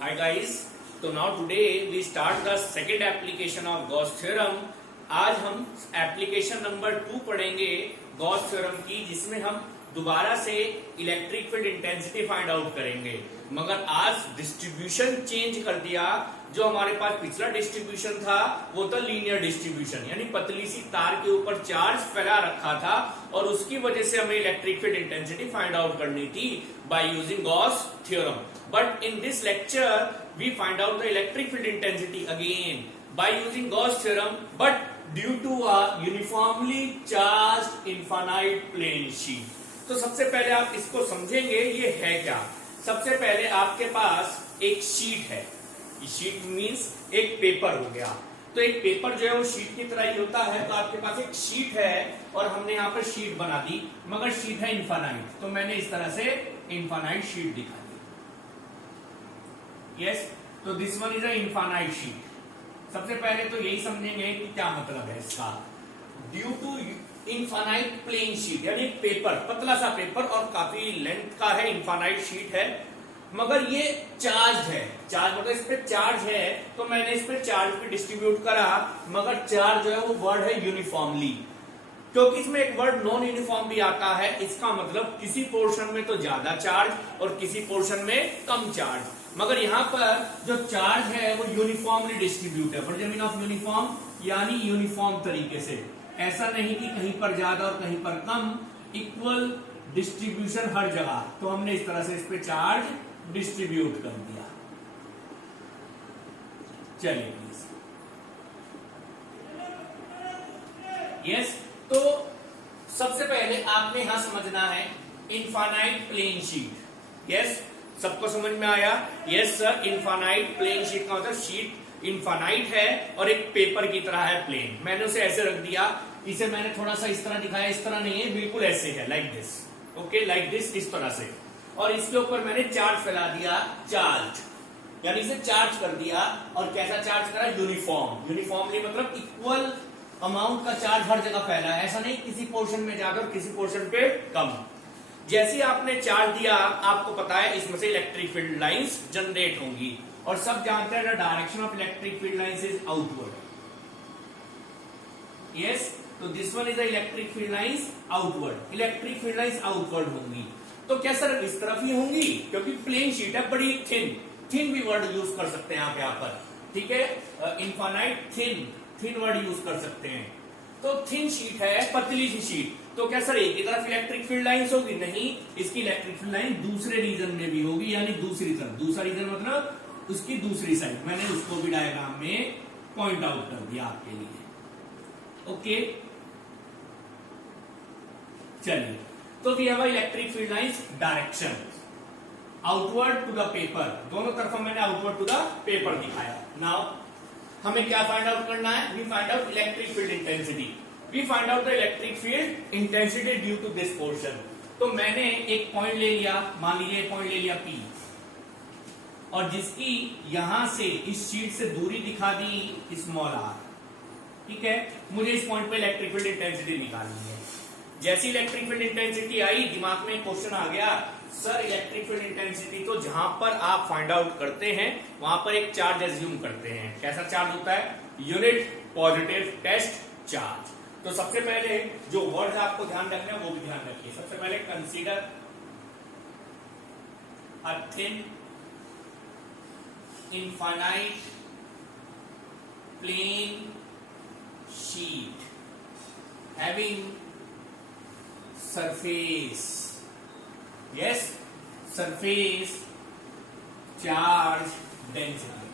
Hi guys, तो now today we start the second application of Gauss theorem. आज हम application number 2 पढ़ेंगे Gauss theorem की, जिसमें हम दोबारा से electric field intensity find out करेंगे, मगर आज डिस्ट्रीब्यूशन चेंज कर दिया। जो हमारे पास पिछला डिस्ट्रीब्यूशन था वो था लीनियर डिस्ट्रीब्यूशन, यानी पतली सी तार के ऊपर चार्ज फैला रखा था और उसकी वजह से हमें electric field intensity find out करनी थी by using Gauss theorem. But in this lecture, we find out the electric field intensity again by using Gauss theorem, but due to a uniformly charged infinite plane sheet. तो सबसे पहले आप इसको समझेंगे ये है क्या। सबसे पहले आपके पास एक शीट है, ये शीट मीन्स एक पेपर हो गया। तो एक पेपर जो है वो शीट की तरह ही होता है। तो आपके पास एक शीट है और हमने यहाँ पर शीट बना दी, मगर शीट है इनफाइनाइट, तो मैंने इस तरह से इनफाइनाइट शीट दिखा दी। Yes, तो this one is a infinite sheet. सबसे पहले तो यही समझेंगे कि क्या मतलब है इसका। Due to infinite plane sheet, यानी पेपर, पतला सा पेपर और काफी लेंथ का है, इनफाइनाइट शीट है, मगर ये चार्ज है। चार्ज मतलब इस पे चार्ज है, तो मैंने इस पे चार्ज भी डिस्ट्रीब्यूट करा, मगर चार्ज जो है वो वर्ड है यूनिफॉर्मली, क्योंकि इसमें एक वर्ड नॉन यूनिफॉर्म भी आता है। इसका मतलब किसी पोर्शन में तो ज्यादा चार्ज और किसी पोर्शन में कम चार्ज, मगर यहाँ पर जो चार्ज है वो यूनिफॉर्मली डिस्ट्रीब्यूट है। What is the meaning of uniform, यानी यूनिफॉर्म तरीके से, ऐसा नहीं कि कहीं पर ज्यादा और कहीं पर कम, इक्वल डिस्ट्रीब्यूशन हर जगह। तो हमने इस तरह से इस पे चार्ज डिस्ट्रीब्यूट कर दिया। चलिए प्लीज, यस। तो सबसे पहले आपने यहां समझना है इनफाइनाइट प्लेन शीट। यस, सबको समझ में आया? Yes sir, infinite plane sheet का मतलब शीट इनफाइनाइट है और एक पेपर की तरह है प्लेन। मैंने उसे ऐसे रख दिया, इसे मैंने थोड़ा सा इस तरह दिखाया, इस तरह नहीं है, बिल्कुल ऐसे है, like this. Okay, like this, इस तरह से। और इसके ऊपर मैंने चार्ज फैला दिया, चार्ज, यानी इसे चार्ज कर दिया। और कैसा चार्ज करा? यूनिफॉर्म। यूनिफॉर्मली मतलब इक्वल अमाउंट का चार्ज हर जगह फैला है, ऐसा नहीं किसी पोर्शन में ज्यादा और किसी पोर्शन पे कम। जैसे ही आपने चार्ज दिया, आपको पता है इसमें से इलेक्ट्रिक फील्ड लाइंस जनरेट होंगी, और सब जानते हैं the direction of electric field lines is outward. Yes, तो this one is the electric field lines outward. Electric field lines outward होंगी, तो क्या सर इस तरफ ही होंगी? क्योंकि प्लेन शीट है, बड़ी थिन, थिन भी वर्ड यूज कर सकते हैं आप यहाँ पर, ठीक है। Infinite thin, thin word use कर सकते हैं। तो थिन शीट है, पतली सी शीट, तो क्या सर एक ही तरफ इलेक्ट्रिक फील्ड लाइंस होगी? नहीं, इसकी इलेक्ट्रिक फील्ड लाइन दूसरे रीजन में भी होगी, यानी दूसरी तरफ। दूसरा रीजन मतलब उसकी दूसरी साइड। मैंने उसको भी डायग्राम में पॉइंट आउट कर दिया आपके लिए। ओके, चलिए, तो we have electric field lines direction outward to the paper. दोनों तरफ मैंने आउटवर्ड टू द पेपर दिखाया। नाउ हमें क्या फाइंड आउट करना है? We find out electric field intensity. We find out the electric field intensity due to this portion. तो मैंने एक पॉइंट ले लिया, मान लीजिए पॉइंट ले लिया P, और जिसकी यहां से इस शीट से दूरी दिखा दी स्मॉल r, ठीक है। मुझे इस पॉइंट पे इलेक्ट्रिक फील्ड इंटेंसिटी निकालनी है। जैसी इलेक्ट्रिक फील्ड इंटेंसिटी आई, दिमाग में क्वेश्चन आ गया, सर इलेक्ट्रिक फील्ड इंटेंसिटी तो जहां पर आप फाइंड आउट करते हैं वहां पर एक चार्ज एज्यूम करते हैं। कैसा चार्ज होता है? Unit positive test charge. तो सबसे पहले जो वर्ड आपको ध्यान रखना है वो भी ध्यान रखिए। सबसे पहले consider a thin infinite plane sheet having surface, yes, surface charge density.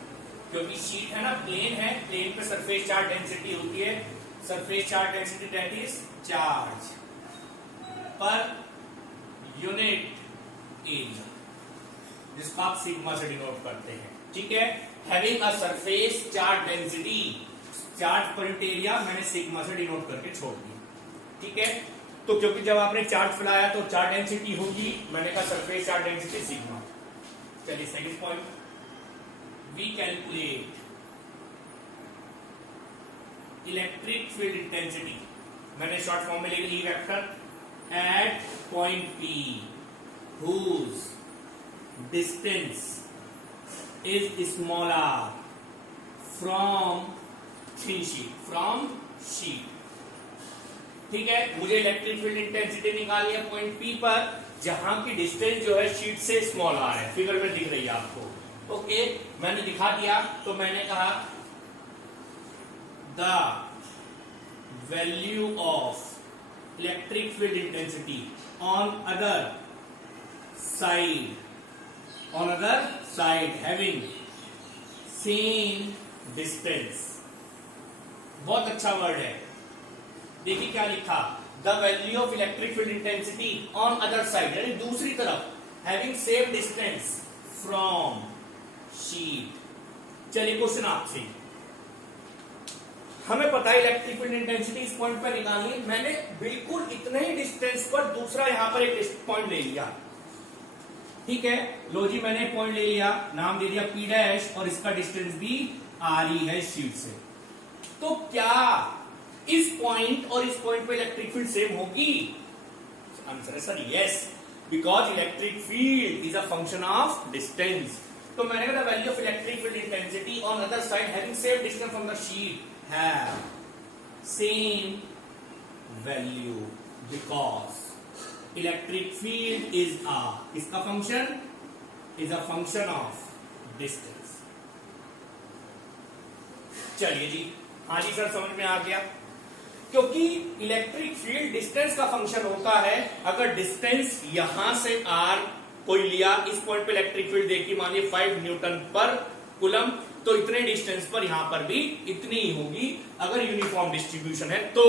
क्योंकि शीट है ना, प्लेन है, प्लेन पे सरफेस चार्ज डेंसिटी होती है। Surface charge density that is charge per unit area, जिसको आप सिग्मा से डिनोट करते हैं, ठीक है। Having a surface charge density, charge per unit area मैंने सिग्मा से डिनोट करके छोड़ दी, ठीक है। तो क्योंकि जब आपने चार्ज फैलाया तो चार्ज डेंसिटी होगी, मैंने कहा सरफेस चार्ज डेंसिटी सिग्मा। चलिए second point, we calculate electric field intensity, मैंने शॉर्ट फॉर्म में ले ली vector, at point P whose distance is smaller from thin sheet, from sheet. ठीक है, मुझे इलेक्ट्रिक फील्ड इंटेंसिटी निकालनी है पॉइंट पी पर, जहां की डिस्टेंस जो है शीट से स्मॉलर है, फिगर में दिख रही है आपको। ओके, मैंने दिखा दिया। तो मैंने कहा the value of electric field intensity on other side having same distance. बहुत अच्छा वर्ड है। देखिए क्या लिखा, the value of electric field intensity on other side, यानी दूसरी तरफ, having same distance from sheet. चलिए क्वेश्चन आपसे, हमें पता है इलेक्ट्रिक फील्ड इंटेंसिटी इस पॉइंट पर निकालनी है। मैंने बिल्कुल इतने ही डिस्टेंस पर दूसरा यहां पर एक पॉइंट ले लिया। ठीक है, लो जी, मैंने पॉइंट ले लिया, नाम दे दिया पी डैश, और इसका डिस्टेंस भी आर ही है शीट से। तो क्या इस पॉइंट और इस पॉइंट पे इलेक्ट्रिक फील्ड सेम होगी? आंसर है sir yes, because electric field is a function of distance. तो मैंने कहा value of electric field intensity on other side having same distance from the sheet have same value because electric field is a, इसका function is a function of distance. चलिए जी, हाँ जी sir, समझ में आ गया। क्योंकि इलेक्ट्रिक फील्ड डिस्टेंस का function होता है। अगर डिस्टेंस यहां से आर कोई लिया, इस पॉइंट पे इलेक्ट्रिक फील्ड देखी, मानिए 5 न्यूटन पर कूलम, तो इतने डिस्टेंस पर यहां पर भी इतनी ही होगी। अगर यूनिफॉर्म डिस्ट्रीब्यूशन है तो।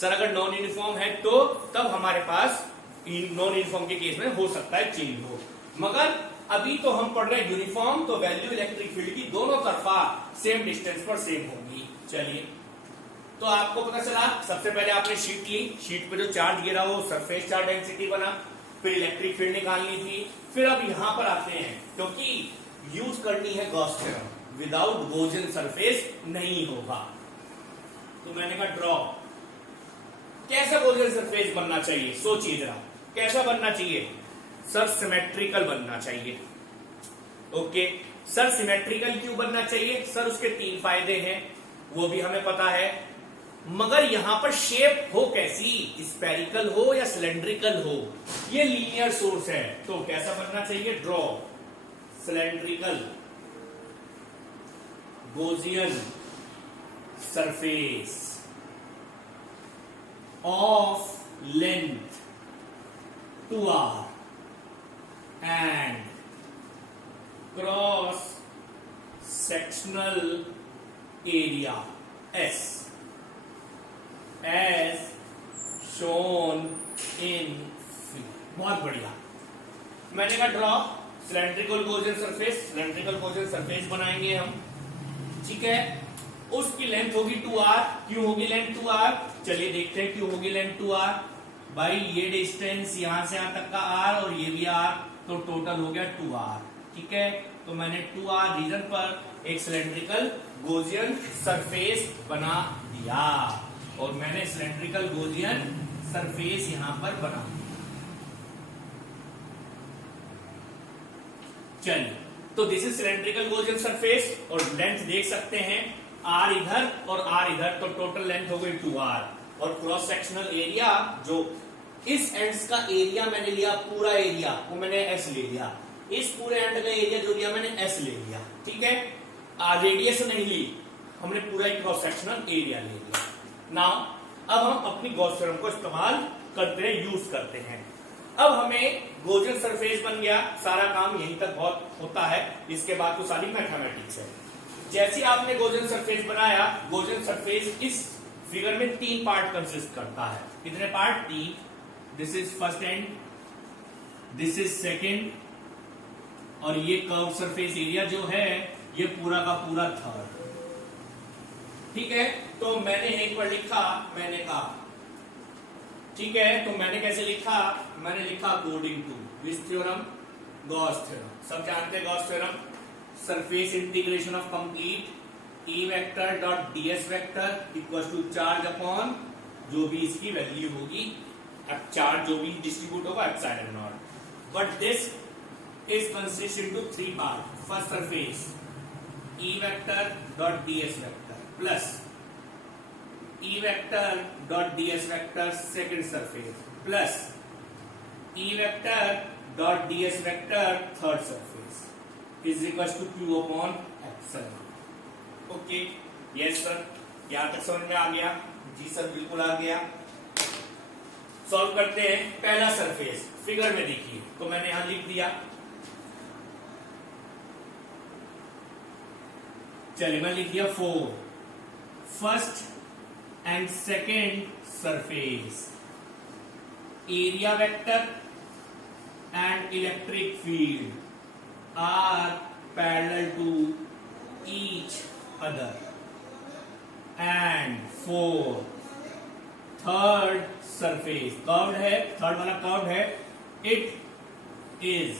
सर अगर नॉन यूनिफॉर्म है तो तब हमारे पास नॉन यूनिफॉर्म के केस में हो सकता है चेंज हो, मगर अभी तो हम पढ़ रहे हैं यूनिफॉर्म, तो वैल्यू इलेक्ट्रिक फील्ड की दोनों तरफा सेम डिस्टेंस पर सेम होगी। चलिए, तो आपको पता चला, सबसे पहले आपने शीट ली, शीट पे जो चार्ज गिरा वो सरफेस चार्ज डेंसिटी बना, फिर इलेक्ट्रिक फील्ड निकालनी थी। फिर अब यहां पर आते हैं, क्योंकि यूज करनी है Gauss theorem, without Gaussian surface नहीं होगा। तो मैंने कहा ड्रॉ, कैसा गॉसियन सरफेस बनना चाहिए, सोचिए जरा, कैसा बनना चाहिए? सर सिमेट्रिकल बनना चाहिए। ओके सर, सिमेट्रिकल क्यों बनना चाहिए? सर उसके 3 फायदे हैं, वो भी हमें पता है, मगर यहां पर शेप हो कैसी, स्पेरिकल हो या सिलेंड्रिकल हो, ये लीनियर सोर्स है। तो कैसा बनना चाहिए? Draw cylindrical Gaussian surface of length 2r and cross sectional area S as shown in figure। बहुत बढ़िया, मैंने कहा draw cylindrical Gaussian surface, cylindrical Gaussian surface बनाएंगे हम। ठीक है, उसकी लेंथ होगी 2r। क्यों होगी लेंथ 2r? चलिए देखते हैं क्यों होगी लेंथ 2r। भाई ये डिस्टेंस यहां से यहां तक का r और ये भी r, तो टोटल हो गया 2r। ठीक है, तो मैंने 2r रीजन पर एक सिलेंड्रिकल गॉसियन सरफेस बना दिया, और मैंने सिलेंड्रिकल गॉसियन सरफेस यहां पर बना दिया। चलिए, तो this is cylindrical Gaussian surface, और लेंथ देख सकते हैं r इधर और r इधर, तो टोटल लेंथ हो गई 2r। और क्रॉस सेक्शनल एरिया, जो इस एंड्स का एरिया मैंने लिया, पूरा एरिया वो मैंने s ले लिया, इस पूरे एंड का एरिया जो लिया मैंने s ले लिया। ठीक है, रेडियस नहीं ली हमने, पूरा एक क्रॉस सेक्शनल एरिया ले लिया। नाउ अब हम अपनी गॉस थ्योरम को इस्तेमाल करते हैं, यूज करते हैं। अब हमें गॉसियन सरफेस बन गया, सारा काम यहीं तक बहुत होता है, इसके बाद तो सारी मैथमेटिक्स है। जैसे आपने गॉसियन सरफेस बनाया, गॉसियन सरफेस इस फिगर में 3 पार्ट कंसिस्ट करता है। कितने part? 3। This is first and, this is second, और ये कर्व सरफेस एरिया जो है ये पूरा का पूरा थर्ड। ठीक है, तो मैंने एक बार लिखा, मैंने कहा ठीक है, तो मैंने कैसे लिखा? मैंने लिखा according to which theorem? Gauss theorem. सब जानते हैं Gauss theorem, surface integration of complete E vector dot ds vector equal to charge upon जो भी इसकी वैल्यू होगी, चार्ज जो भी डिस्ट्रीब्यूट होगा epsilon not. But this is consist into three parts. First surface E vector dot ds vector plus E vector dot ds vector second surface plus E vector dot ds vector third surface is equals to q upon epsilon. Okay, yes sir, यहाँ तक समझ में आ गया? जी sir, बिल्कुल आ गया। Solve करते हैं। पहला सरफेस फिगर में देखिए, तो मैंने यहां लिख दिया। चलिए, मैं लिख दिया 4 first and second surface area vector and electric field are parallel to each other and 4 third surface curved है, थर्ड वाला कर्व्ड है, it is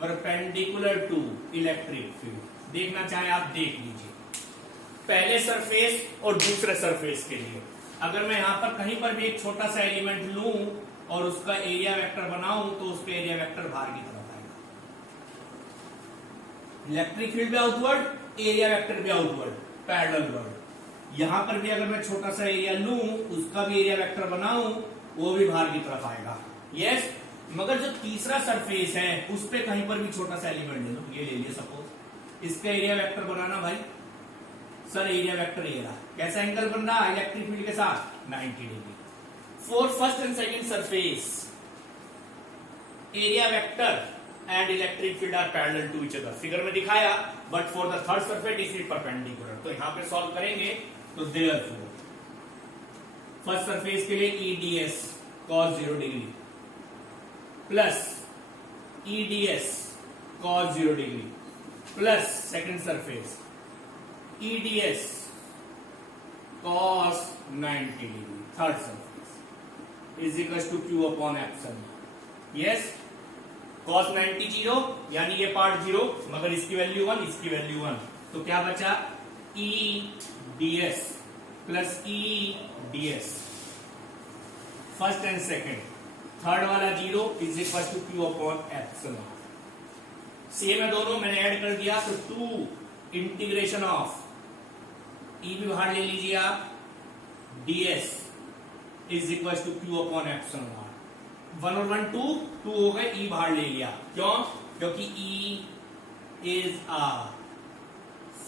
perpendicular to electric field. देखना चाहे आप देख लीजिए, पहले सरफेस और दूसरे सरफेस के लिए अगर मैं यहां पर कहीं पर भी एक छोटा सा एलिमेंट लूं और उसका एरिया वेक्टर बनाऊं तो उसका एरिया वेक्टर बाहर की तरफ आएगा। इलेक्ट्रिक फील्ड भी आउटवर्ड, एरिया वेक्टर भी आउटवर्ड, पैरेलल वर्ड। यहां पर भी अगर मैं छोटा सा एरिया लूं, उसका भी एरिया वेक्टर बनाऊं, वो भी बाहर की तरफ आएगा। यस, मगर जो तीसरा सरफेस है उस पे कहीं पर भी छोटा सा एलिमेंट ले लो, ये ले लिया सपोज, इसका एरिया वेक्टर बनाना भाई सर, एरिया वेक्टर ये रहा, कैसा एंगल बन रहा है इलेक्ट्रिक फील्ड के साथ 90 degree. For first and second surface area vector and electric field are parallel to each other, figure में दिखाया, but for the third surface it is perpendicular. तो यहां पे सॉल्व करेंगे तो देयरफॉर फर्स्ट सरफेस के लिए EDS cos 0 degree plus EDS cos 0 degree plus second surface EDS cos 90 degree third surface is equal to Q upon epsilon. Yes, cos 90 0 यानी ये part 0, मगर इसकी वैल्यू 1, इसकी वैल्यू 1, तो क्या बचा E ds plus E ds first and second, third वाला 0 is equal to Q upon epsilon. Same है दोनों, मैंने ऐड कर दिया, तो 2 इंटीग्रेशन ऑफ ई भी बाहर ले लीजिए आप, ds is equal to Q upon epsilon. 1 और 1 2 हो गए, ई बाहर ले लिया, क्यों? क्योंकि E is a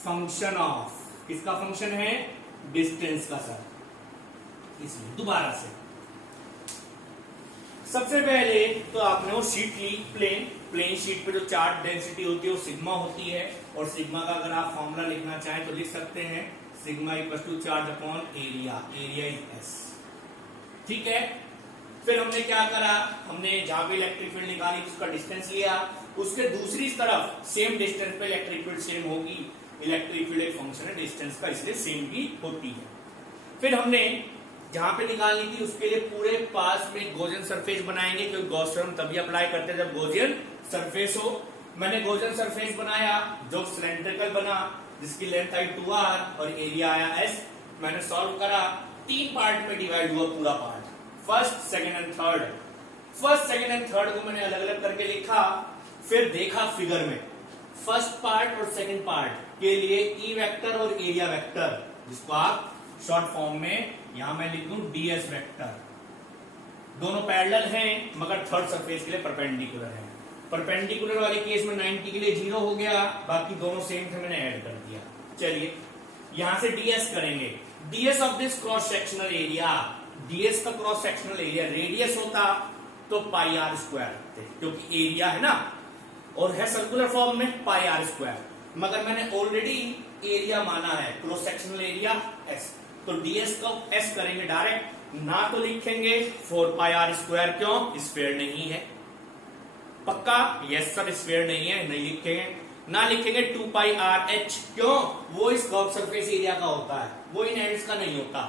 function of, किसका फंक्शन है? डिस्टेंस का सर, इसलिए दोबारा से सबसे पहले तो आपने वो शीट ली, प्लेन शीट पे जो चार्ज डेंसिटी होती है वो सिग्मा होती है, और सिग्मा का अगर आप फॉर्मूला लिखना चाहें तो लिख सकते हैं sigma equal to charge upon area, area is S. ठीक है, फिर हमने क्या करा, हमने जहां पे इलेक्ट्रिक फील्ड निकाली उसका डिस्टेंस लिया, उसके दूसरी तरफ सेम डिस्टेंस पे इलेक्ट्रिक फील्ड सेम होगी, इलेक्ट्रिक फील्ड एक फंक्शन है डिस्टेंस का, इसलिए सेम भी होती है। फिर हमने जहां पे निकालनी थी उसके लिए पूरे पास में गॉसियन सरफेस बनाएंगे, क्योंकि गॉस थ्योरम तभी अप्लाई करते हैं जब गॉसियन सरफेस हो। मैंने गॉसियन सरफेस बनाया जो सिलेंड्रिकल बना, जिसकी लेंथ आई 2r और एरिया आया s। मैंने सॉल्व करा, 3 पार्ट में डिवाइड हुआ पूरा part, first second and third. First second and third को मैंने अलग अलग करके लिखा, फिर देखा फिगर में फर्स्ट पार्ट और सेकेंड पार्ट के लिए ई वेक्टर और एरिया वेक्टर, जिसको आप शॉर्ट फॉर्म में यहां मैं लिख दूं ds वेक्टर, दोनों पैरेलल हैं मगर थर्ड सरफेस के लिए परपेंडिकुलर है। परपेंडिकुलर वाले केस में 90 के लिए 0 हो गया, बाकी दोनों सेम थे, मैंने ऐड कर दिया। चलिए यहां से ds करेंगे, ds of this cross sectional area, ds का क्रॉस सेक्शनल एरिया रेडियस होता तो पाई आर स्क्वायर, क्योंकि एरिया है ना और है सर्कुलर फॉर्म में पाई आर स्क्वायर, मगर मैंने ऑलरेडी एरिया माना है क्रॉस सेक्शनल एरिया s, तो ds को s करेंगे डायरेक्ट, ना तो लिखेंगे 4 पाई आर स्क्वायर, क्यों? स्फीयर नहीं है, पक्का? यस सर, स्फीयर नहीं है, नहीं लिखेंगे। ना लिखेंगे 2 पाई आर एच, क्यों? वो इस कर्व सरफेस एरिया का होता है, वो इन एंड्स का नहीं होता।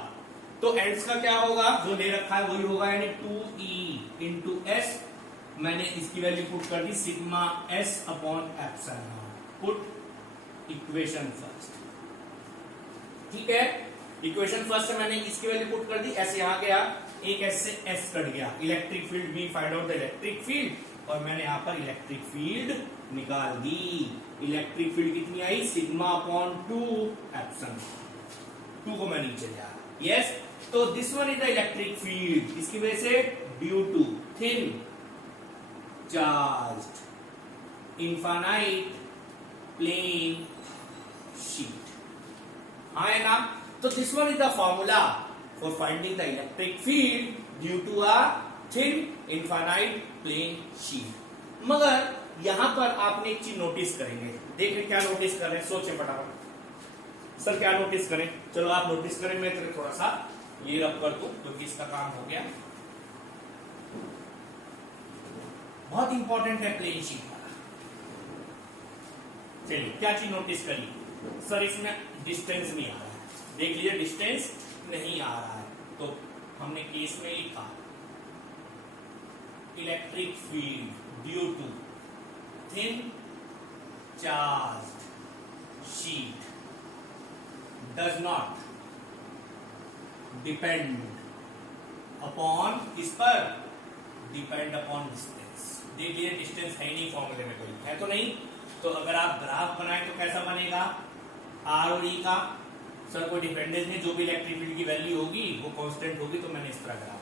तो एंड्स का क्या होगा, जो ले रखा है वही होगा, यानी 2e इंटू एस। मैंने इसकी वैल्यू पुट कर दी sigma s upon epsilon, put equation first. ठीक है, इक्वेशन फर्स्ट से मैंने इसकी वैल्यू पुट कर दी, ऐसे यहां गया, एक एस से एस कट गया, इलेक्ट्रिक फील्ड भी find out the electric field, और मैंने यहाँ पर इलेक्ट्रिक फील्ड निकाल दी। इलेक्ट्रिक फील्ड कितनी आई, सिग्मा अपॉन 2 एप्सिलॉन। 2 को मैं नीचे ले आया। यस, तो this one is the electric field, इसकी वजह से due to thin charged infinite plane sheet. हाँ है ना? तो this one is the formula for finding the electric field due to a thin infinite plane sheet. मगर यहां पर आपने एक चीज नोटिस करेंगे, देखें क्या नोटिस कर रहे हैं, सोचे फटाफट। सर क्या नोटिस करें? चलो आप नोटिस करें, मैं तेरे थोड़ा सा ये रब कर दूं क्योंकि इसका काम हो गया। बहुत इंपॉर्टेंट है प्लेन शीट वाला। चलिए क्या चीज नोटिस करिए? सर इसमें डिस्टेंस नहीं आ रहा है, देख लीजिए डिस्टेंस नहीं आ रहा है। तो हमने केस में लिखा electric field due to thin charged sheet does not depend upon, किस पर? Depend upon distance. देखिए डिस्टेंस है ही नहीं फॉर्मूले में, कोई है तो नहीं। तो अगर आप ग्राफ बनाए तो कैसा बनेगा? आर और ई का सर कोई डिपेंडेंस नहीं, जो भी इलेक्ट्रिक फील्ड की वैल्यू होगी वो कांस्टेंट होगी, तो मैंने इस तरह ग्राफ।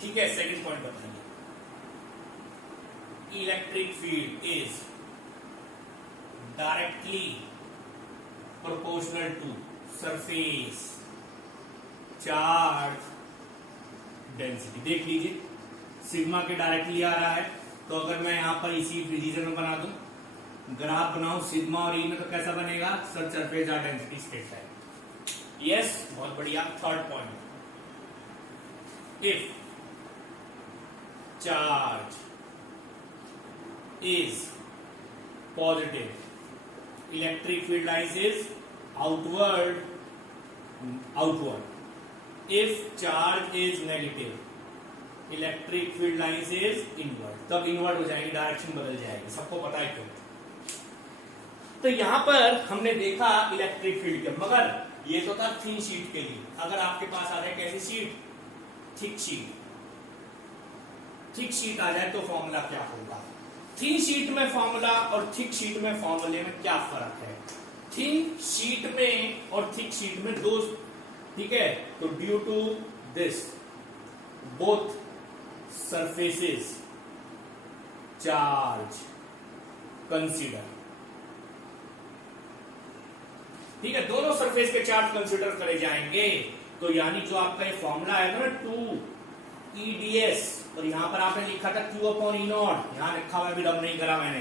ठीक है, सेकंड पॉइंट बताइए। Electric field is directly proportional to surface charge density. देख लीजिए सिग्मा के डायरेक्टली आ रहा है, तो अगर मैं यहां पर इसी रीजन में बना दूं, ग्राफ बनाऊं सिग्मा और ई में, तो कैसा बनेगा? Sir surface charge density straight line. Yes, बहुत बढ़िया। Third point, if charge is positive, electric field lines is outward. If charge is negative, electric field lines is inward. तब inward हो जाएगी, डायरेक्शन बदल जाएगी, सबको पता है क्यों। तो यहां पर हमने देखा इलेक्ट्रिक फील्ड के, मगर ये तो था थिन शीट के लिए। अगर आपके पास आ जाए कैसी sheet? Thick sheet. Thick sheet आ जाए तो फॉर्मूला क्या होगा? थिन शीट में फॉर्मूला और थिक शीट में फॉर्मूले में क्या फर्क है? थिन शीट में और थिक शीट में दो, ठीक है। तो due to this both surfaces charge consider, ठीक है, दोनों सरफेस के चार्ज कंसीडर करे जाएंगे। तो यानी जो आपका ये फॉर्मूला है ना 2EDS, और यहां पर आपने लिखा था Q अपॉन E नॉट, यहां लिखा हुआ, अभी डब नहीं करा मैंने,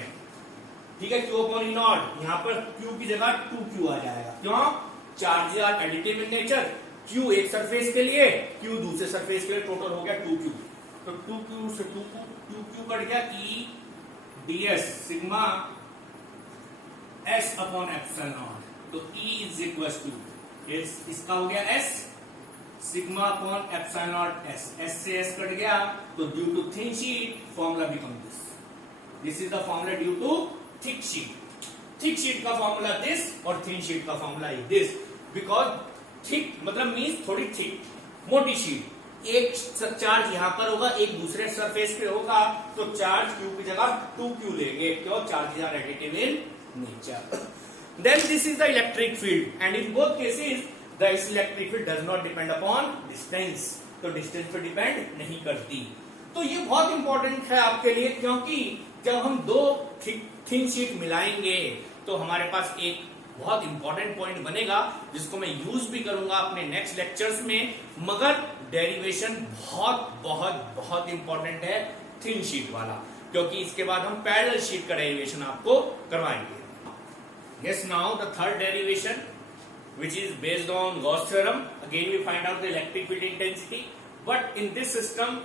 ठीक है। Q अपॉन E नॉट, यहां पर Q की जगह 2Q आ जाएगा। क्यों? Charges are additive in nature. Q एक सरफेस के लिए, Q दूसरे सरफेस के लिए, टोटल हो गया 2Q। तो 2Q से 2Q कट गया, EDS sigma S upon epsilon naught. तो E इज इक्वल टू, इसका हो गया S sigma upon epsilon naught S। S से S कट गया, तो due to thin sheet formula become this. This is the formula due to thick sheet. Thick sheet का formula this और thin sheet का formula is this. Because thick मतलब means थोड़ी thick, मोटी sheet. एक charge यहां पर होगा, एक दूसरे सरफेस पे होगा, तो चार्ज Q की जगह 2Q लेंगे। क्यों? Charges are additive in nature. Then this is the electric field, and in both cases the electric field does not depend upon distance. तो डिस्टेंस पे डिपेंड नहीं करती। तो ये बहुत इंपॉर्टेंट है आपके लिए, क्योंकि जब हम दो थिन शीट मिलाएंगे तो हमारे पास एक बहुत इंपॉर्टेंट पॉइंट बनेगा, जिसको मैं यूज भी करूंगा अपने नेक्स्ट लेक्चर्स में। मगर डेरिवेशन बहुत बहुत बहुत इंपॉर्टेंट है थिन शीट वाला, क्योंकि इसके बाद हम पैरेलल शीट का डेरिवेशन आपको करवाएंगे। Yes, now the third derivation, which is based on Gauss theorem. Again, we find out the electric field intensity. But in this system,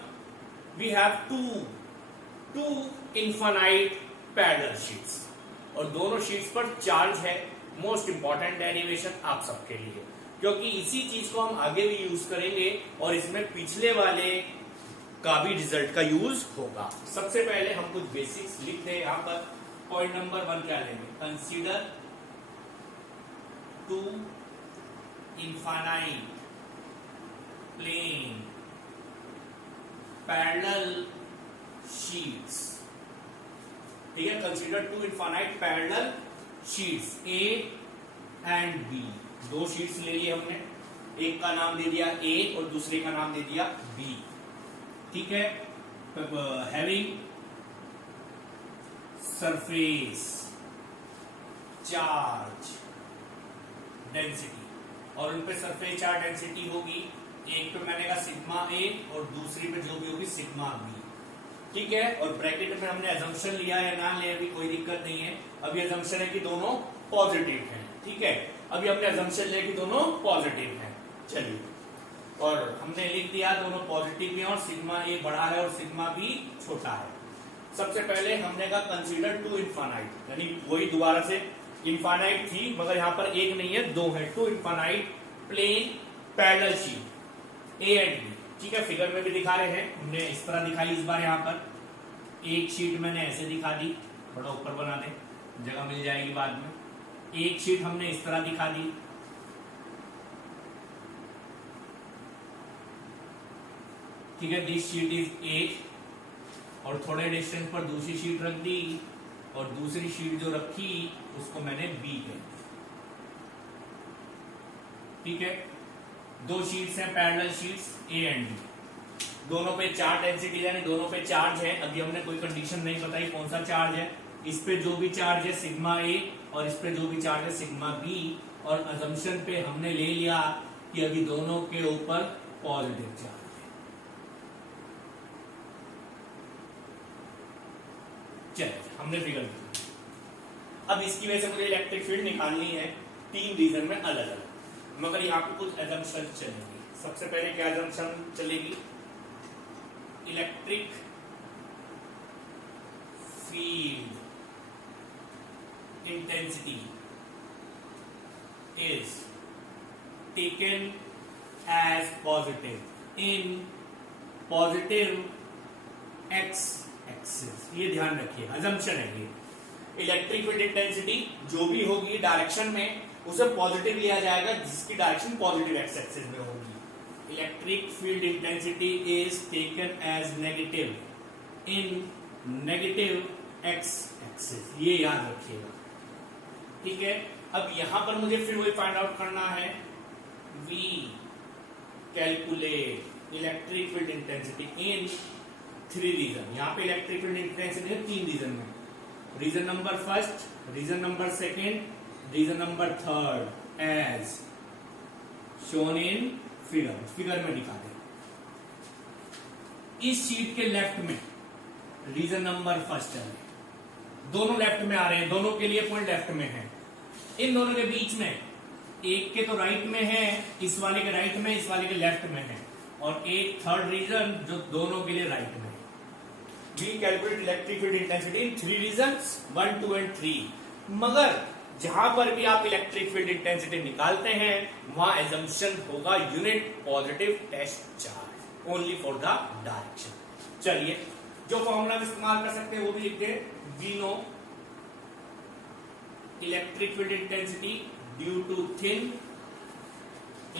we have two infinite parallel sheets. और दोनों sheets पर charge है। Most important derivation आप सबके लिए, क्योंकि इसी चीज को हम आगे भी यूज करेंगे और इसमें पिछले वाले का भी रिजल्ट का यूज होगा। सबसे पहले हम कुछ बेसिक्स लिख दें यहाँ पर। पॉइंट नंबर 1 क्या लेंगे? Consider two infinite plane parallel sheets. ठीक है, consider two infinite parallel sheets A and B. दो शीट्स ले लिए हमने, एक का नाम दे दिया ए और दूसरे का नाम दे दिया बी। ठीक है, हैविंग सरफेस चार्ज डेंसिटी, और उन पे सरफेस चार्ज डेंसिटी होगी, एक पे मैंने कहा सिग्मा ए और दूसरी पे जो भी होगी सिग्मा बी। ठीक है, और ब्रैकेट में हमने अजम्पशन लिया या ना लिया अभी कोई दिक्कत नहीं है, अभी अजम्पशन है कि दोनों पॉजिटिव हैं। ठीक है, अभी हमने अजम्पशन लिया कि दोनों पॉजिटिव हैं। चलिए, और हमने लिख दिया दोनों पॉजिटिव हैं और सिग्मा ए बड़ा है और सिग्मा बी छोटा है। सबसे पहले हमने कहा कंसीडर टू इनफाइनाइट, यानी वही दोबारा से इनफाइनाइट थी मगर यहां पर एक नहीं है दो है, two infinite plane parallel sheet A and B. ठीक है, फिगर में भी दिखा रहे हैं, हमने इस तरह दिखाई इस बार। यहां पर एक शीट मैंने ऐसे दिखा दी, थोड़ा ऊपर बना दे, जगह मिल जाएगी बाद में। एक शीट हमने इस तरह दिखा दी, ठीक है, दिस शीट इज ए, और थोड़े डिस्टेंस पर दूसरी शीट रख दी, और दूसरी शीट जो रखी उसको मैंने बी कह दिया। ठीक है, दो शीट्स हैं parallel sheets A and B, दोनों पे चार्ज डेंसिटी यानी दोनों पे चार्ज है। अभी हमने कोई कंडीशन नहीं बताई कौन सा चार्ज है, इस पे जो भी चार्ज है सिग्मा ए और इस पे जो भी चार्ज है सिग्मा बी, और अजम्पशन पे हमने ले लिया कि अभी दोनों के ऊपर पॉजिटिव चार्ज है। चलिए, हमने फिगर की। अब इसकी वजह से मुझे इलेक्ट्रिक फील्ड निकालनी है तीन रीजन में अलग अलग, मगर यहाँ पे कुछ एजम्पशन चलेगी। सबसे पहले क्या एजम्पशन चलेगी, electric field intensity is taken as positive in positive X axis. ये ध्यान रखिए, अजम्पशन है ये। इलेक्ट्रिक फील्ड इंटेंसिटी जो भी होगी डायरेक्शन में उसे पॉजिटिव लिया जाएगा जिसकी डायरेक्शन पॉजिटिव एक्स एक्सिस में होगी। Electric field intensity is taken as negative in negative X axis, ये याद रखिएगा। ठीक है, अब यहां पर मुझे फिर वही फाइंड आउट करना है, we calculate electric field intensity in three region. यहां पे इलेक्ट्रिक फील्ड इंटेंसिटी है तीन रीजन में, region number first, region number second, region number third, as shown in figure. Figure में दिखा दे, इस शीट के लेफ्ट में रीजन नंबर फर्स्ट है, दोनों लेफ्ट में आ रहे हैं, दोनों के लिए पॉइंट लेफ्ट में है। इन दोनों के बीच में एक के तो राइट में है, इस वाले के राइट में, इस वाले के लेफ्ट में है, और एक थर्ड रीजन जो दोनों के लिए राइट में है। We calculate electric field intensity in three regions 1, 2 and 3। मगर जहां पर भी आप इलेक्ट्रिक फील्ड इंटेंसिटी निकालते हैं वहां एजम्पशन होगा unit positive test charge only for the direction. चलिए, जो फॉर्मूला इस्तेमाल कर सकते हैं वो भी लिखते हैं, we know electric field intensity due to thin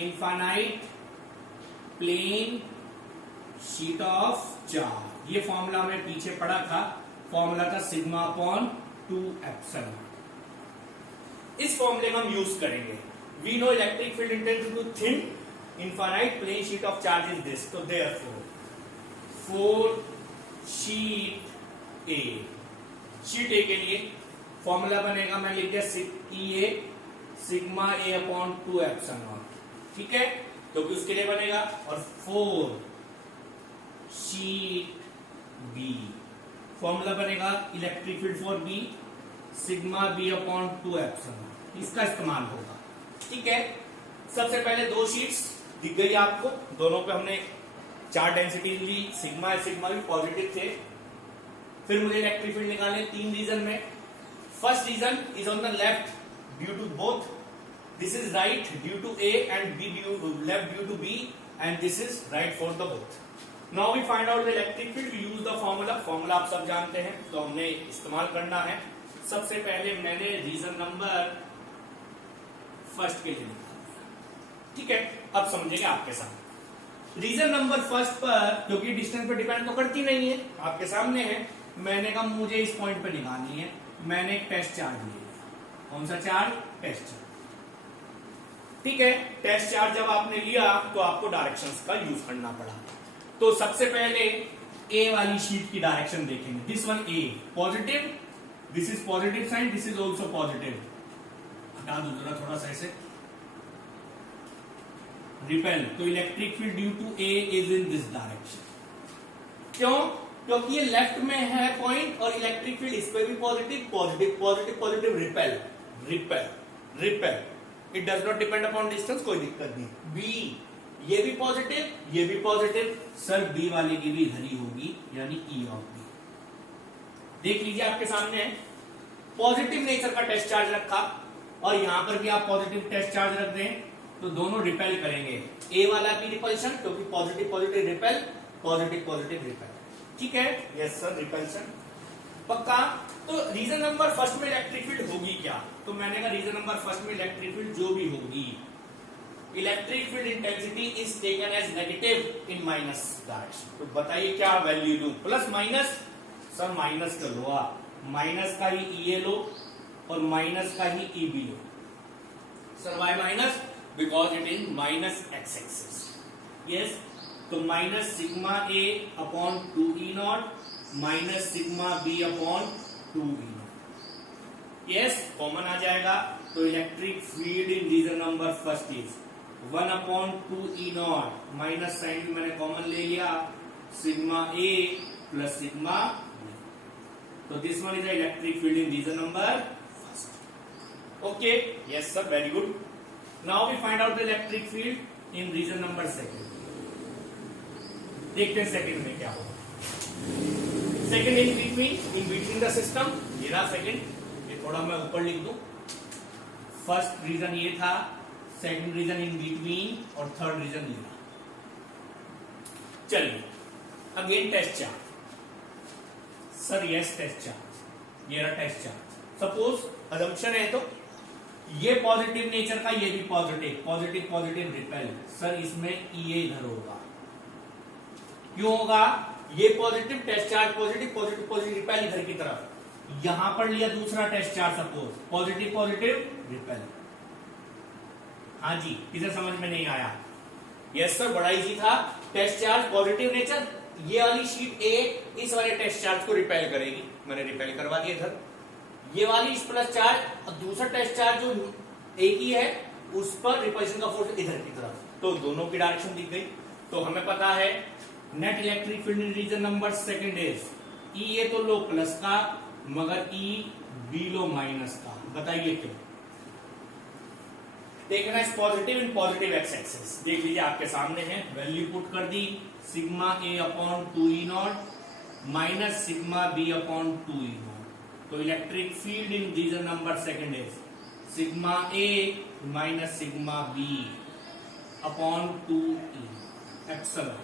infinite plane sheet of charge. ये फॉर्मूला में पीछे पढ़ा था, फॉर्मूला था सिग्मा अपॉन 2 एप्सिलॉन। इस फॉर्मूले को हम यूज करेंगे। We know electric field intensity to thin infinite plane sheet of charge is this, तो therefore for sheet A, sheet A के लिए फॉर्मूला बनेगा, मैं लिख दिया सिग्मा ए अपॉन 2 एप्सिलॉन। ठीक है, तो भी उसके लिए बनेगा, और फॉर शीट बी फॉर्मूला बनेगा electric field for B sigma B upon 2 epsilon, इसका इस्तेमाल होगा। ठीक है, सबसे पहले दो शीट्स दिख गई आपको, दोनों पे हमने चार्ज डेंसिटी ली, सिग्मा भी पॉजिटिव थे। फिर मुझे इलेक्ट्रिक फील्ड निकालने तीन रीजन में। First region is on the left due to both, this is right due to A and B left due to B, and this is right for the both. Now we find out the electric field, use the formula आप सब जानते हैं तो हमने इस्तेमाल करना है। सबसे पहले मैंने रीजन नंबर फर्स्ट के लिए निकाल दिया। ठीक है, अब समझेंगे आपके साथ। रीजन नंबर फर्स्ट पर, क्योंकि डिस्टेंस पर डिपेंड तो करती नहीं है, आपके सामने है, मैंने कहा मुझे इस पॉइंट पे निकालनी है, मैंने एक टेस्ट चार्ज लिया। कौन सा चार्ज? Test charge. ठीक है, टेस्ट चार्ज जब आपने लिया तो आपको डायरेक्शंस का यूज करना पड़ा। तो सबसे पहले ए वाली शीट की डायरेक्शन देखेंगे। This one A positive, this is positive sign, this is also positive. हटा दो जरा थोड़ा सा ऐसे। रिपेल, तो electric field due to A is in this direction. क्यों? क्योंकि ये लेफ्ट में है पॉइंट और इलेक्ट्रिक फील्ड इस पे भी positive positive positive positive, repel repel repel. It does not depend upon distance, कोई दिक्कत नहीं। बी, ये भी पॉजिटिव, ये भी पॉजिटिव, सर बी वाले की भी इधर ही होगी, यानी ई ऑफ बी। देख लीजिए आपके सामने है, पॉजिटिव नेचर का टेस्ट चार्ज रखा और यहां पर भी आप पॉजिटिव टेस्ट चार्ज रख दें तो दोनों रिपेल करेंगे। ए वाला भी रिपल्शन, क्योंकि positive positive repel, positive positive repel. ठीक है, यस सर, रिपल्शन पक्का। तो रीजन नंबर फर्स्ट में इलेक्ट्रिक फील्ड होगी क्या? तो मैंने कहा रीजन नंबर फर्स्ट में इलेक्ट्रिक फील्ड जो भी होगी, electric field intensity is taken as negative in minus direction. तो बताइए क्या वैल्यू लूं? Plus minus? सर माइनस कर लो आप, माइनस का ही ई ए लो और माइनस का ही ई बी लो। Sir Y minus? Because it is minus X axis. Yes, तो minus sigma A upon 2 E naught minus sigma B upon 2 E naught. Yes, common आ जाएगा। तो electric field in region number first is 1 upon 2 E naught, minus sign भी मैंने common ले लिया, sigma A plus sigma B. तो this one is the electric field in region number first. Okay, yes sir, very good. Now we find out the electric field in region number second. देखते हैं second में क्या होगा। Second in between the system, ये रहा second. ये थोड़ा मैं ऊपर लिख दूं। फर्स्ट रीजन ये था, सेकंड रीजन इन बिटवीन और थर्ड रीजन ये रहा। चलिए again test charge. Sir yes, test charge, ये रहा टेस्ट चार्ज। सपोज अजम्पशन है तो ये पॉजिटिव नेचर का, ये भी positive positive positive repel. Sir इसमें ई इधर होगा, क्यों होगा? ये positive test charge positive positive positive repel इधर की तरफ। यहां पर लिया दूसरा test charge, suppose positive positive repel. हाँ जी, किसे समझ में नहीं आया? यस सर, बड़ा इजी था। टेस्ट चार्ज पॉजिटिव नेचर, ये वाली शीट ए इस वाले टेस्ट चार्ज को रिपेल करेगी, मैंने रिपेल करवा दिया इधर। ये वाली इस प्लस चार्ज और दूसरा टेस्ट चार्ज जो एक ही है उस पर रिपल्शन का फोर्स इधर की तरफ, तो दोनों की डायरेक्शन दिख गई। तो हमें पता है net electric field in region number second is E A तो लो प्लस का, मगर ई बी लो माइनस का। बताइए क्यों? देखना इस positive in positive X axis. देख लीजिए आपके सामने है, वैल्यू पुट कर दी, sigma A upon 2 E naught minus sigma B upon 2 E naught. तो electric field in region number second is sigma A minus sigma B upon 2 E epsilon.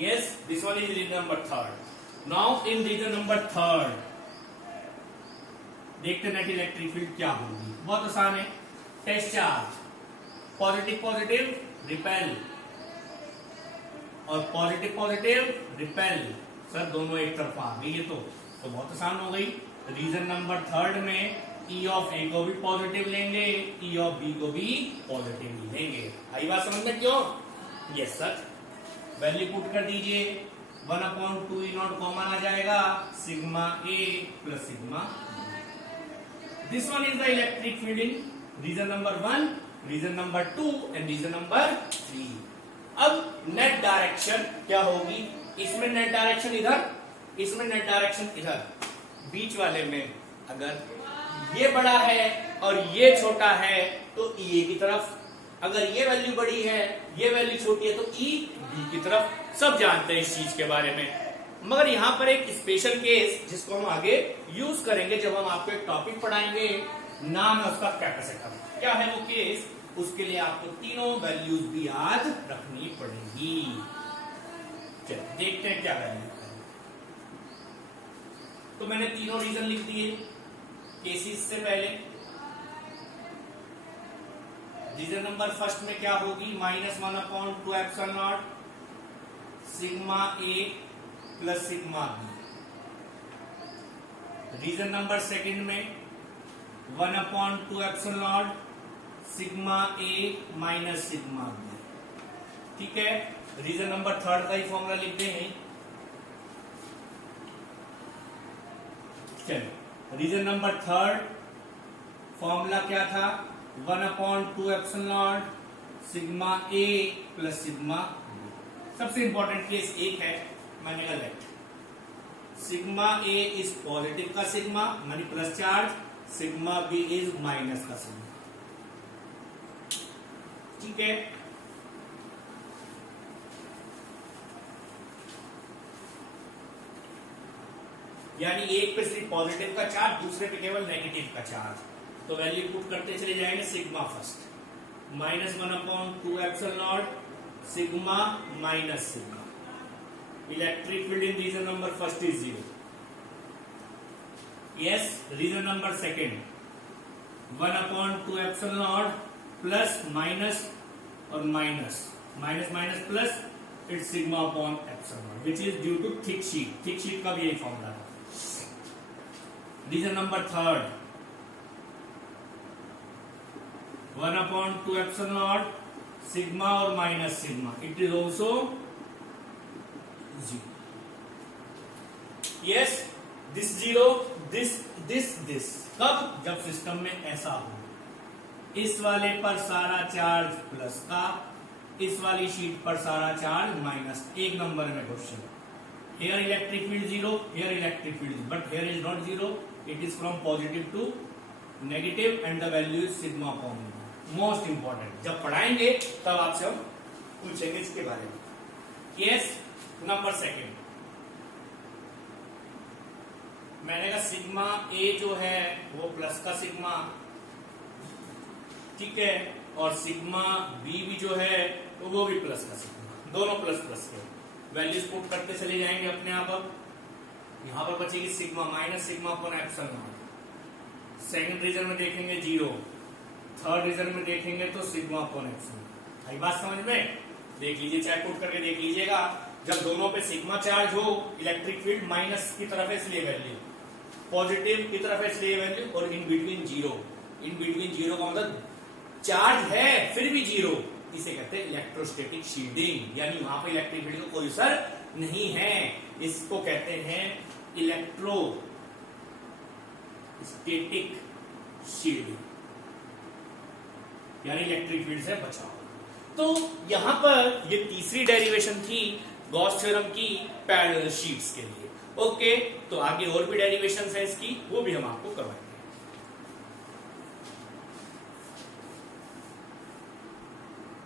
Yes, this one is region number third. Now in region number third, देखते net electric field क्या होगी। बहुत आसान है, test charge positive positive repel और positive positive repel. Sir दोनों एक तरफा आ गई, ये तो बहुत आसान हो गई। रीजन नंबर थर्ड में ई ऑफ ए को भी पॉजिटिव लेंगे, ई ऑफ बी को भी पॉजिटिव लेंगे। आई बात समझ में? क्यों? यस सर, वैल्यू पुट कर दीजिए, 1 अपॉन 2 ई नॉट कॉमन आ जाएगा, sigma A plus sigma. This one is the electric field in region number 1, region number 2 and region number 3। अब नेट डायरेक्शन क्या होगी? इसमें नेट डायरेक्शन इधर, इसमें नेट डायरेक्शन इधर। बीच वाले में अगर ये बड़ा है और ये छोटा है तो ई ए की तरफ, अगर ये वैल्यू बड़ी है ये वैल्यू छोटी है तो ई बी की तरफ। सब जानते हैं इस चीज के बारे में, मगर यहां पर एक स्पेशल केस जिसको हम आगे यूज करेंगे जब हम आपको एक टॉपिक पढ़ाएंगे, नाम है उसका कैपेसिटर। क्या है वो केस? उसके लिए आपको तीनों वैल्यूज भी याद रखनी पड़ेगी। चलिए देखते हैं क्या वैल्यू है। तो मैंने तीनों रीजन लिख दिए केसेस से पहले। रीजन नंबर फर्स्ट में क्या होगी, -1/2 sigma A plus sigma B. Region number second में 1/2 sigma A minus sigma B. ठीक है, रीजन नंबर थर्ड का ही फॉर्मूला लिखते हैं। चलो, रीजन नंबर थर्ड फॉर्मूला क्या था, 1/2 sigma A plus sigma B. सबसे इंपॉर्टेंट केस एक है, मैंने कहा let sigma A is positive का सिग्मा मानी plus charge, sigma B is minus का सिग्मा। ठीक है, यानी एक पे सिर्फ पॉजिटिव का चार्ज, दूसरे पे केवल नेगेटिव का चार्ज। तो वैल्यू पुट करते चले जाएंगे, sigma first -1/2 sigma minus sigma. Electric field in region number first is 0। Yes, region number second 1/2 plus minus और minus minus plus, it's sigma upon epsilon which is due to thick sheet. Thick sheet का भी यही formula है। Region number third 1/2 sigma और minus sigma, it is also 0। Yes, this 0 this कब, जब system में ऐसा हो, इस वाले पर सारा चार्ज प्लस का, इस वाली शीट पर सारा चार्ज माइनस। एक नंबर में question, here electric field 0, here electric field, but here is not 0, it is from positive to negative and the value is sigma upon mu। Most important, जब पढ़ाएंगे तब आपसे हम पूछेंगे इसके बारे में। केस नंबर सेकेंड, मैंने कहा सिग्मा ए जो है वो प्लस का सिग्मा, ठीक है, और सिग्मा बी भी जो है वो भी प्लस का सिग्मा, दोनों प्लस प्लस के। वैल्यूज पुट करते चले जाएंगे अपने आप। अब यहां पर बचेगी sigma minus sigma upon epsilon. Second region में देखेंगे 0, थर्ड रीजन में देखेंगे तो सिग्मा अपॉन एप्सिलॉन। आई बात समझ में? देख लीजिए, चैट पुट करके देख लीजिएगा। जब दोनों पे सिग्मा चार्ज हो, इलेक्ट्रिक फील्ड माइनस की तरफ है इसलिए वैल्यू, पॉजिटिव की तरफ है इसलिए वैल्यू, और इन बिटवीन 0। इन बिटवीन 0 का मतलब चार्ज है फिर भी 0, इसे कहते हैं इलेक्ट्रोस्टैटिक शील्डिंग, यानी वहां पर इलेक्ट्रिक फील्ड का कोई असर नहीं है। इसको कहते हैं इलेक्ट्रोस्टैटिक शील्डिंग, यानी इलेक्ट्रिक फील्ड से बचाव। तो यहां पर ये तीसरी डेरिवेशन थी गॉस थ्योरम की पैरेलल शीट्स के लिए। ओके, तो आगे और भी डेरिवेशंस है इसकी, वो भी हम आपको करवाएंगे।